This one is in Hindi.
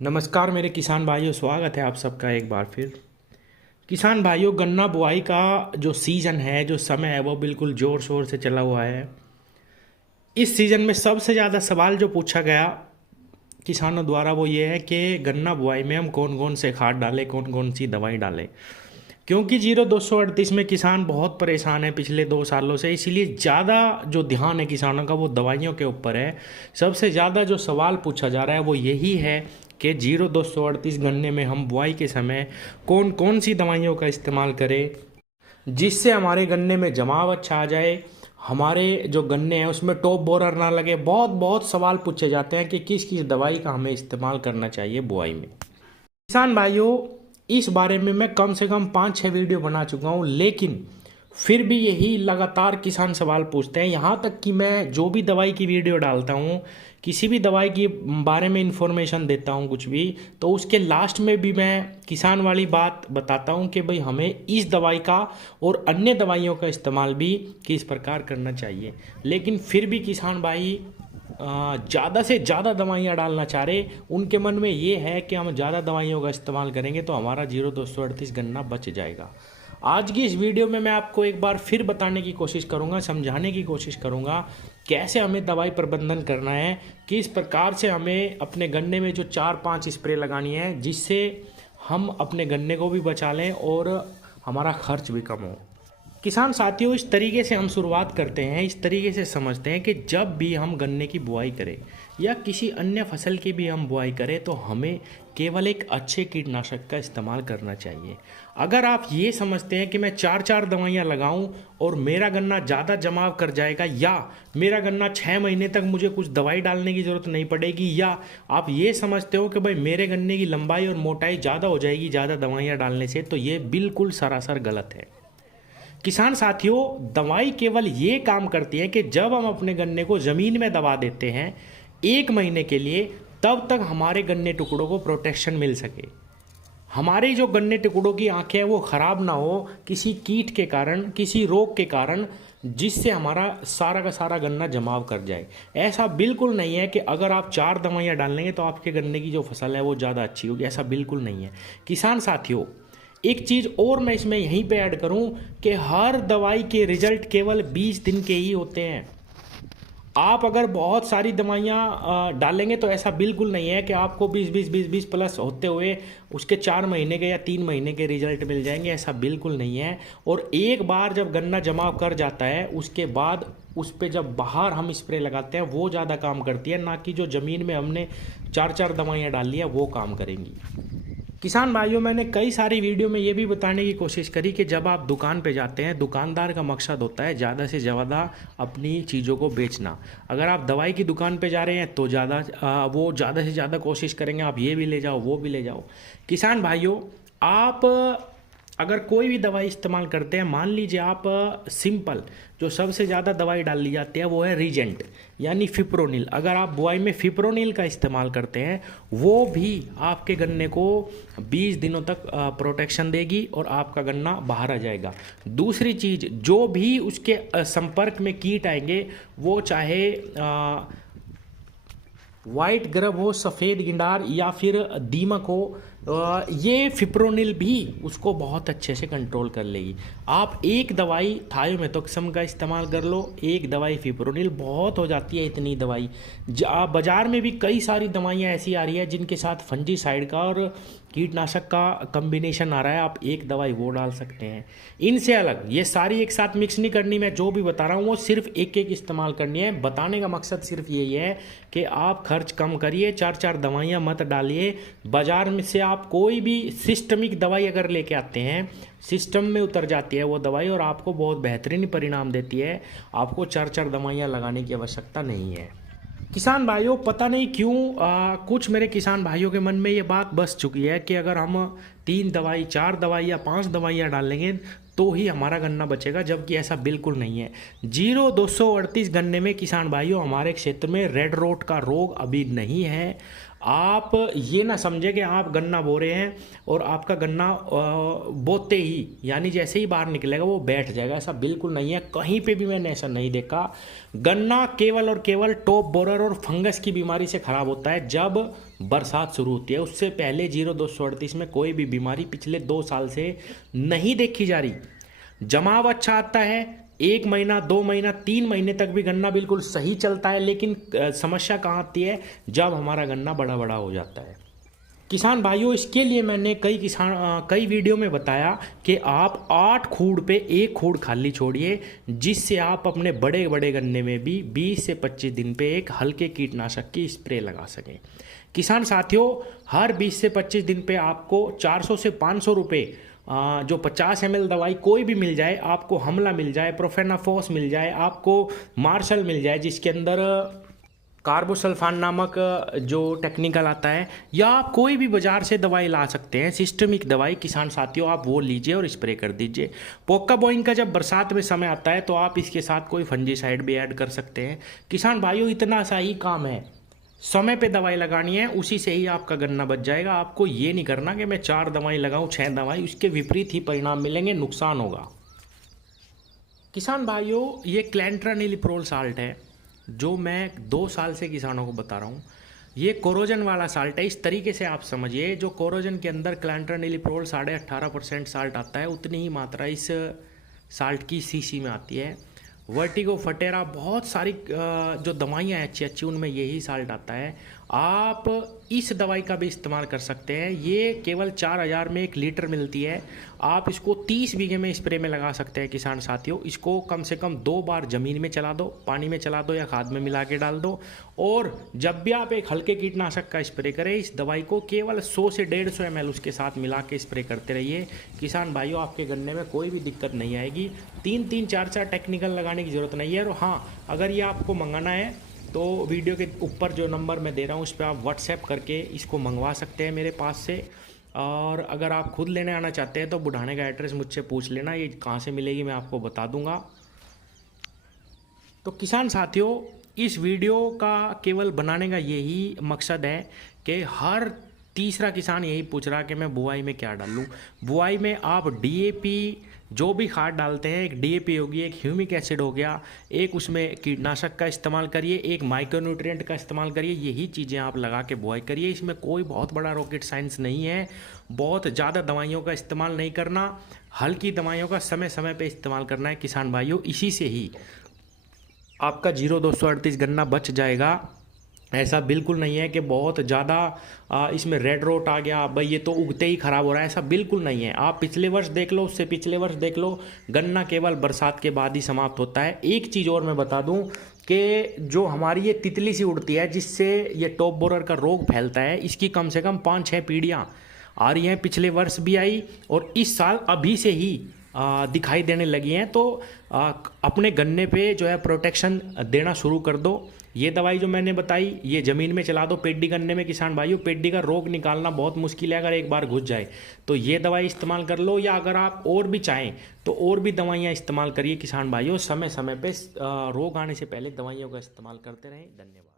नमस्कार मेरे किसान भाइयों, स्वागत है आप सबका एक बार फिर। किसान भाइयों, गन्ना बुआई का जो सीज़न है, जो समय है, वो बिल्कुल ज़ोर शोर से चला हुआ है। इस सीज़न में सबसे ज़्यादा सवाल जो पूछा गया किसानों द्वारा वो ये है कि गन्ना बुआई में हम कौन कौन से खाद डालें, कौन कौन सी दवाई डालें। क्योंकि 0238 में किसान बहुत परेशान है पिछले 2 सालों से, इसीलिए ज़्यादा जो ध्यान है किसानों का वो दवाइयों के ऊपर है। सबसे ज़्यादा जो सवाल पूछा जा रहा है वो यही है कि 0238 गन्ने में हम बुआई के समय कौन कौन सी दवाइयों का इस्तेमाल करें जिससे हमारे गन्ने में जमाव अच्छा आ जाए, हमारे जो गन्ने हैं उसमें टॉप बोरर ना लगे। बहुत बहुत सवाल पूछे जाते हैं कि किस किस दवाई का हमें इस्तेमाल करना चाहिए बुआई में। किसान भाइयों, इस बारे में मैं कम से कम 5-6 वीडियो बना चुका हूँ, लेकिन फिर भी यही लगातार किसान सवाल पूछते हैं। यहाँ तक कि मैं जो भी दवाई की वीडियो डालता हूँ, किसी भी दवाई के बारे में इंफॉर्मेशन देता हूँ कुछ भी, तो उसके लास्ट में भी मैं किसान वाली बात बताता हूँ कि भाई हमें इस दवाई का और अन्य दवाइयों का इस्तेमाल भी किस प्रकार करना चाहिए। लेकिन फिर भी किसान भाई ज़्यादा से ज़्यादा दवाइयाँ डालना चाह रहे, उनके मन में ये है कि हम ज़्यादा दवाइयों का इस्तेमाल करेंगे तो हमारा 0238 गन्ना बच जाएगा। आज की इस वीडियो में मैं आपको एक बार फिर बताने की कोशिश करूंगा, समझाने की कोशिश करूंगा कैसे हमें दवाई प्रबंधन करना है, किस प्रकार से हमें अपने गन्ने में जो 4-5 स्प्रे लगानी है जिससे हम अपने गन्ने को भी बचा लें और हमारा खर्च भी कम हो। किसान साथियों, इस तरीके से हम शुरुआत करते हैं, इस तरीके से समझते हैं कि जब भी हम गन्ने की बुआई करें या किसी अन्य फसल की भी हम बुआई करें तो हमें केवल एक अच्छे कीटनाशक का इस्तेमाल करना चाहिए। अगर आप ये समझते हैं कि मैं 4-4 दवाइयाँ लगाऊं और मेरा गन्ना ज़्यादा जमाव कर जाएगा, या मेरा गन्ना 6 महीने तक मुझे कुछ दवाई डालने की ज़रूरत नहीं पड़ेगी, या आप ये समझते हो कि भाई मेरे गन्ने की लंबाई और मोटाई ज़्यादा हो जाएगी ज़्यादा दवाइयाँ डालने से, तो ये बिल्कुल सरासर गलत है। किसान साथियों, दवाई केवल ये काम करती है कि जब हम अपने गन्ने को ज़मीन में दबा देते हैं 1 महीने के लिए, तब तक हमारे गन्ने टुकड़ों को प्रोटेक्शन मिल सके, हमारे जो गन्ने टुकड़ों की आंखें हैं वो ख़राब ना हो किसी कीट के कारण, किसी रोग के कारण, जिससे हमारा सारा का सारा गन्ना जमाव कर जाए। ऐसा बिल्कुल नहीं है कि अगर आप 4 दवाइयाँ डाल लेंगे तो आपके गन्ने की जो फसल है वो ज़्यादा अच्छी होगी, ऐसा बिल्कुल नहीं है। किसान साथियों, एक चीज़ और मैं इसमें यहीं पे ऐड करूं कि हर दवाई के रिजल्ट केवल 20 दिन के ही होते हैं। आप अगर बहुत सारी दवाइयाँ डालेंगे तो ऐसा बिल्कुल नहीं है कि आपको 20 प्लस होते हुए उसके 4 महीने के या 3 महीने के रिजल्ट मिल जाएंगे, ऐसा बिल्कुल नहीं है। और एक बार जब गन्ना जमाव कर जाता है उसके बाद उस पर जब बाहर हम स्प्रे लगाते हैं वो ज़्यादा काम करती है, ना कि जो ज़मीन में हमने 4-4 दवाइयाँ डाली है वो काम करेंगी। किसान भाइयों, मैंने कई सारी वीडियो में ये भी बताने की कोशिश करी कि जब आप दुकान पे जाते हैं, दुकानदार का मकसद होता है ज़्यादा से ज़्यादा अपनी चीज़ों को बेचना। अगर आप दवाई की दुकान पे जा रहे हैं तो वो ज़्यादा से ज़्यादा कोशिश करेंगे आप ये भी ले जाओ वो भी ले जाओ। किसान भाइयों, आप अगर कोई भी दवाई इस्तेमाल करते हैं, मान लीजिए आप सिंपल जो सबसे ज़्यादा दवाई डाल ली जाती है वो है रीजेंट यानी फिप्रोनिल। अगर आप बुआई में फिप्रोनिल का इस्तेमाल करते हैं वो भी आपके गन्ने को 20 दिनों तक प्रोटेक्शन देगी और आपका गन्ना बाहर आ जाएगा। दूसरी चीज़, जो भी उसके संपर्क में कीट आएंगे, वो चाहे वाइट ग्रब हो, सफ़ेद गिंडार या फिर दीमक हो, ये फिप्रोनिल भी उसको बहुत अच्छे से कंट्रोल कर लेगी। आप एक दवाई थायोमेथोक्सम का इस्तेमाल कर लो, एक दवाई फिप्रोनिल, बहुत हो जाती है इतनी दवाई। बाज़ार में भी कई सारी दवाइयाँ ऐसी आ रही है जिनके साथ फंजीसाइड का और कीटनाशक का कम्बिनेशन आ रहा है, आप एक दवाई वो डाल सकते हैं। इनसे अलग ये सारी एक साथ मिक्स नहीं करनी, मैं जो भी बता रहा हूँ वो सिर्फ एक एक इस्तेमाल करनी है। बताने का मकसद सिर्फ यही है कि आप खर्च कम करिए, 4-4 दवाइयाँ मत डालिए। बाज़ार में से आप कोई भी सिस्टमिक दवाई अगर लेके आते हैं, सिस्टम में उतर जाती है वो दवाई और आपको बहुत बेहतरीन परिणाम देती है, आपको 4-4 दवाइयाँ लगाने की आवश्यकता नहीं है। किसान भाइयों, पता नहीं क्यों कुछ मेरे किसान भाइयों के मन में ये बात बस चुकी है कि अगर हम 3 दवाई, 4 दवाई या 5 दवाइयाँ डालेंगे तो ही हमारा गन्ना बचेगा, जबकि ऐसा बिल्कुल नहीं है। 0238 गन्ने में किसान भाइयों हमारे क्षेत्र में रेड रोट का रोग अभी नहीं है। आप ये ना समझे कि आप गन्ना बो रहे हैं और आपका गन्ना बोते ही यानी जैसे ही बाहर निकलेगा वो बैठ जाएगा, ऐसा बिल्कुल नहीं है। कहीं पे भी मैंने ऐसा नहीं देखा। गन्ना केवल और केवल टॉप बोरर और फंगस की बीमारी से खराब होता है जब बरसात शुरू होती है। उससे पहले 0238 में कोई भी बीमारी पिछले 2 साल से नहीं देखी जा रही। जमाव अच्छा आता है, 1 महीना 2 महीना 3 महीने तक भी गन्ना बिल्कुल सही चलता है। लेकिन समस्या कहाँ आती है, जब हमारा गन्ना बड़ा बड़ा हो जाता है। किसान भाइयों, इसके लिए मैंने कई वीडियो में बताया कि आप 8 खूड़ पे 1 खूड़ खाली छोड़िए, जिससे आप अपने बड़े बड़े गन्ने में भी 20 से 25 दिन पे एक हल्के कीटनाशक की स्प्रे लगा सकें। किसान साथियों, हर 20 से 25 दिन पे आपको 400 से 500 रुपये जो 50 ml दवाई कोई भी मिल जाए, आपको हमला मिल जाए, प्रोफेनाफॉस मिल जाए, आपको मार्शल मिल जाए जिसके अंदर कार्बोसल्फान नामक जो टेक्निकल आता है, या आप कोई भी बाजार से दवाई ला सकते हैं, सिस्टमिक दवाई। किसान साथियों, आप वो लीजिए और स्प्रे कर दीजिए। पोका बोइंग का जब बरसात में समय आता है तो आप इसके साथ कोई फंजीसाइड भी ऐड कर सकते हैं। किसान भाइयों, इतना सा ही काम है, समय पे दवाई लगानी है, उसी से ही आपका गन्ना बच जाएगा। आपको ये नहीं करना कि मैं 4 दवाई लगाऊं 6 दवाई, उसके विपरीत ही परिणाम मिलेंगे, नुकसान होगा। किसान भाइयों, ये क्लैंट्रानिलिप्रोल साल्ट है जो मैं 2 साल से किसानों को बता रहा हूँ। ये कोरोजन वाला साल्ट है। इस तरीके से आप समझिए, जो कोरोजन के अंदर क्लैंट्रानिलिप्रोल 18.5% साल्ट आता है, उतनी ही मात्रा इस साल्ट की सीसी में आती है। वर्टिगो, फटेरा, बहुत सारी जो दवाइयाँ हैं अच्छी अच्छी, उनमें यही साल्ट आता है। आप इस दवाई का भी इस्तेमाल कर सकते हैं। ये केवल 4000 में 1 लीटर मिलती है। आप इसको 30 बीघे में स्प्रे में लगा सकते हैं। किसान साथियों, इसको कम से कम 2 बार ज़मीन में चला दो, पानी में चला दो या खाद में मिला के डाल दो। और जब भी आप एक हल्के कीटनाशक का स्प्रे करें, इस दवाई को केवल 100 से 150 ml उसके साथ मिला के स्प्रे करते रहिए। किसान भाइयों, आपके गन्ने में कोई भी दिक्कत नहीं आएगी। 3-3, 4-4 टेक्निकल लगाने की ज़रूरत नहीं है। और हाँ, अगर ये आपको मंगाना है तो वीडियो के ऊपर जो नंबर मैं दे रहा हूँ उस पर आप व्हाट्सएप करके इसको मंगवा सकते हैं मेरे पास से। और अगर आप खुद लेने आना चाहते हैं तो बुढ़ाने का एड्रेस मुझसे पूछ लेना, ये कहाँ से मिलेगी मैं आपको बता दूंगा। तो किसान साथियों, इस वीडियो का केवल बनाने का यही मकसद है कि हर तीसरा किसान यही पूछ रहा कि मैं बुआई में क्या डालूं। बुआई में आप डीएपी जो भी खाद डालते हैं, एक डीएपी होगी, एक ह्यूमिक एसिड हो गया, एक उसमें कीटनाशक का इस्तेमाल करिए, एक माइक्रोन्यूट्रिएंट का इस्तेमाल करिए। यही चीज़ें आप लगा के बुआई करिए। इसमें कोई बहुत बड़ा रॉकेट साइंस नहीं है। बहुत ज़्यादा दवाइयों का इस्तेमाल नहीं करना, हल्की दवाइयों का समय समय पे इस्तेमाल करना है। किसान भाइयों, इसी से ही आपका 0238 गन्ना बच जाएगा। ऐसा बिल्कुल नहीं है कि बहुत ज़्यादा इसमें रेड रोट आ गया, भाई ये तो उगते ही ख़राब हो रहा है, ऐसा बिल्कुल नहीं है। आप पिछले वर्ष देख लो, उससे पिछले वर्ष देख लो, गन्ना केवल बरसात के बाद ही समाप्त होता है। एक चीज़ और मैं बता दूं कि जो हमारी ये तितली सी उड़ती है जिससे ये टॉप बोरर का रोग फैलता है, इसकी कम से कम 5-6 पीढ़ियाँ आ रही हैं। पिछले वर्ष भी आई और इस साल अभी से ही दिखाई देने लगी हैं। तो अपने गन्ने पे जो है प्रोटेक्शन देना शुरू कर दो। ये दवाई जो मैंने बताई, ये ज़मीन में चला दो पेड्डी गन्ने में। किसान भाइयों, पेड्डी का रोग निकालना बहुत मुश्किल है अगर एक बार घुस जाए, तो ये दवाई इस्तेमाल कर लो। या अगर आप और भी चाहें तो और भी दवाइयाँ इस्तेमाल करिए। किसान भाइयों, समय समय पे रोग आने से पहले दवाइयों का इस्तेमाल करते रहें। धन्यवाद।